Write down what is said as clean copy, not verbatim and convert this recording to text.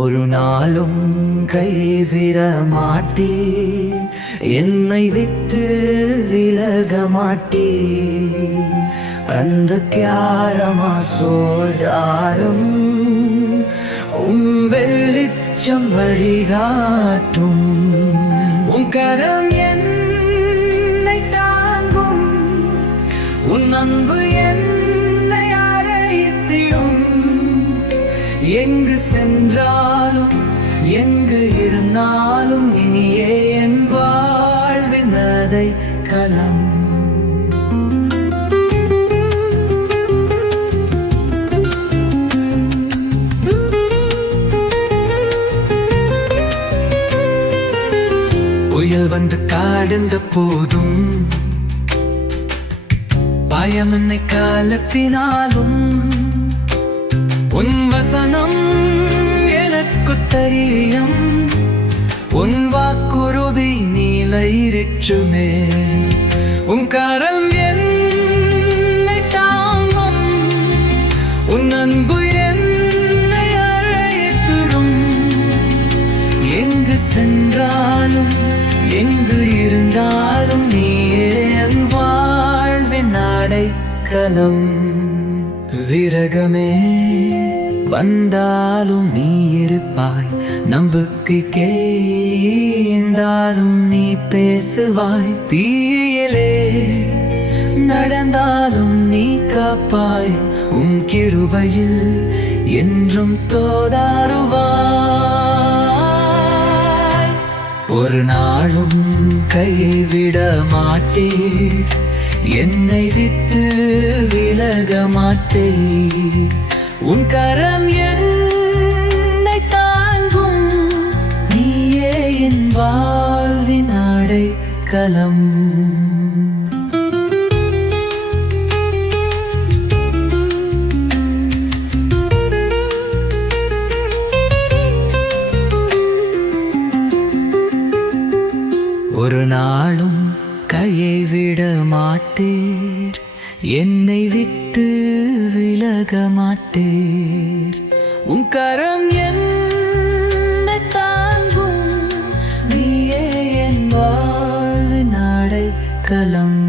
ஒரு நாளும் கைவிட மாட்டே, என்னை விட்டு விலக மாட்டே. அந்த கியாரமா சோடாரும் வெளிச்சம் வழிகாட்டும். உன் கரம் என்னை தாங்கும், உன் அன்பு என்னை அழைத்திடும். எங்கு சென்றாலும் எங்கு இருந்தாலும் இனியே என் வாழ்வின் அதை களம். புயல் வந்து காடுந்த போதும், பயம் என்னை காலத்தினாலும், உன் வசனம் எனக்கு தெரியும். உன் வாக்குறுதி நீலையிற்றுமே. உன் கரம் என்னை தாங்கும், உன் அன்பு என்னை அழைத்திடும். எங்கு சென்றாலும் எங்கு இருந்தாலும் நீயே என் வாழ்வின் அடைக்கலம். விரகமே வந்தாலும் நீ இருப்பாய், நம்பிக்கை கேந்தாலும் நீ பேசுவாய். தீயிலே நடந்தாலும் நீ காப்பாய், உன் கிருபையில் என்றும் தோதாருவாய். ஒரு நாளும் கைவிட மாட்டே, என்னை விட்டு விலக மாட்டே. உன் கரம் என்னை தாங்கும், நீயே என் வாழ்வின் அடைக்கலம். ஒரு நாளும் கையை விட மாட்டீர், என்னை விட்டு விலக மாட்டீர். உன் கரம் என்னை தாங்கும், நீயே என் வாழ்வின் அடைக்கலம்.